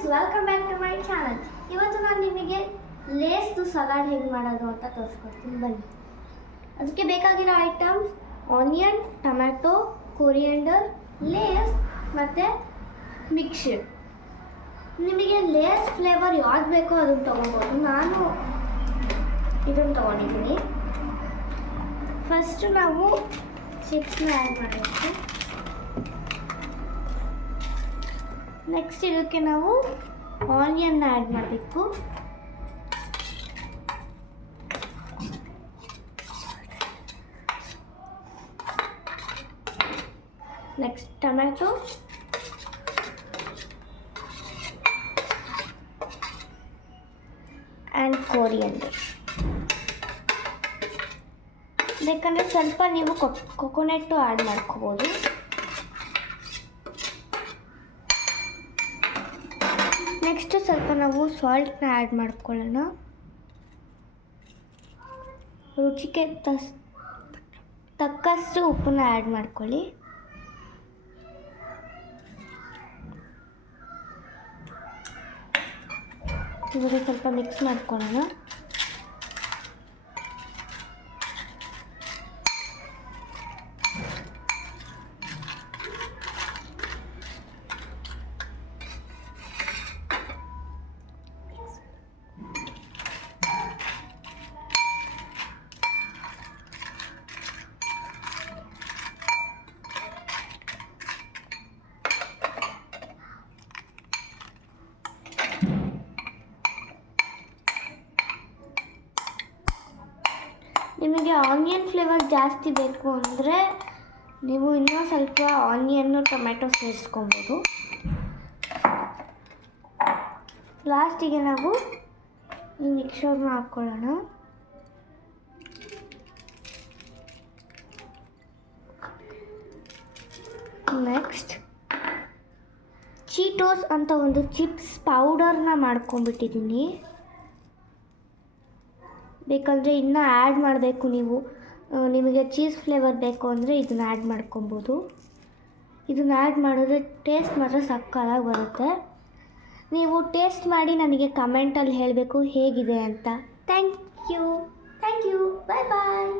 Friends, welcome back to my channel. ಇವತ್ತು ನಾನು ನಿಮಗೆ ಲೇಸ್ದು ಸಲಾಡ್ ಹೇಗೆ ಮಾಡೋದು ಅಂತ ತೋರಿಸ್ಕೊಡ್ತೀನಿ, ಬನ್ನಿ. ಅದಕ್ಕೆ ಬೇಕಾಗಿರೋ items onion, tomato, coriander, Lays ಮತ್ತು ಮಿಕ್ಸರ್. ನಿಮಗೆ ಲೇಸ್ ಫ್ಲೇವರ್ ಯಾವ್ದು ಬೇಕೋ ಅದನ್ನು ತೊಗೊಬೋದು. ನಾನು ಇದನ್ನು ತೊಗೊಂಡಿದ್ದೀನಿ. ಫಸ್ಟು ನಾವು ಚಿಪ್ಸ್ನ ಆ್ಯಡ್ ಮಾಡಬೇಕು. ನೆಕ್ಸ್ಟ್ ಇದಕ್ಕೆ ನಾವು ಆನಿಯನ್ನ ಆ್ಯಡ್ ಮಾಡಬೇಕು. Next tomato, and coriander. ಬೇಕಂದರೆ ಸ್ವಲ್ಪ ನೀವು ಕೊಕೊನೆಟ್ಟು ಆ್ಯಡ್ ಮಾಡ್ಕೋಬೋದು. ನೆಕ್ಸ್ಟ್ ಸ್ವಲ್ಪ ನಾವು ಸಾಲ್ಟ್ನ ಆ್ಯಡ್ ಮಾಡ್ಕೊಳ್ಳೋಣ. ರುಚಿಗೆ ತಕ್ಕಷ್ಟು ಉಪ್ಪನ್ನ ಆ್ಯಡ್ ಮಾಡ್ಕೊಳ್ಳಿ. ಇವಾಗ ಸ್ವಲ್ಪ ಮಿಕ್ಸ್ ಮಾಡ್ಕೊಳ್ಳೋಣ. ನಿಮಗೆ ಆನಿಯನ್ ಫ್ಲೇವರ್ ಜಾಸ್ತಿ ಬೇಕು ಅಂದರೆ ನೀವು ಇನ್ನೂ ಸ್ವಲ್ಪ ಆನಿಯನ್ನು ಟೊಮೆಟೊ ಸೇರಿಸ್ಕೊಬೋದು. ಲಾಸ್ಟಿಗೆ ನಾವು ಈ ಮಿಕ್ಸರ್ನ ಹಾಕ್ಕೊಳ್ಳೋಣ. ನೆಕ್ಸ್ಟ್ ಚೀಟೋಸ್ ಅಂತ ಒಂದು ಚಿಪ್ಸ್ ಪೌಡರ್ನ ಮಾಡ್ಕೊಂಡ್ಬಿಟ್ಟಿದ್ದೀನಿ. ಬೇಕಂದರೆ ಇನ್ನೂ ಆ್ಯಡ್ ಮಾಡಬೇಕು. ನಿಮಗೆ ಚೀಸ್ ಫ್ಲೇವರ್ ಬೇಕು ಅಂದರೆ ಇದನ್ನು ಆ್ಯಡ್ ಮಾಡ್ಕೊಬೋದು. ಇದನ್ನು ಆ್ಯಡ್ ಮಾಡಿದ್ರೆ ಟೇಸ್ಟ್ ಮಾತ್ರ ಸಕ್ಕತ್ತಾಗಿ ಬರುತ್ತೆ. ನೀವು ಟೇಸ್ಟ್ ಮಾಡಿ ನನಗೆ ಕಮೆಂಟಲ್ಲಿ ಹೇಳಬೇಕು ಹೇಗಿದೆ ಅಂತ. Thank you. Bye bye.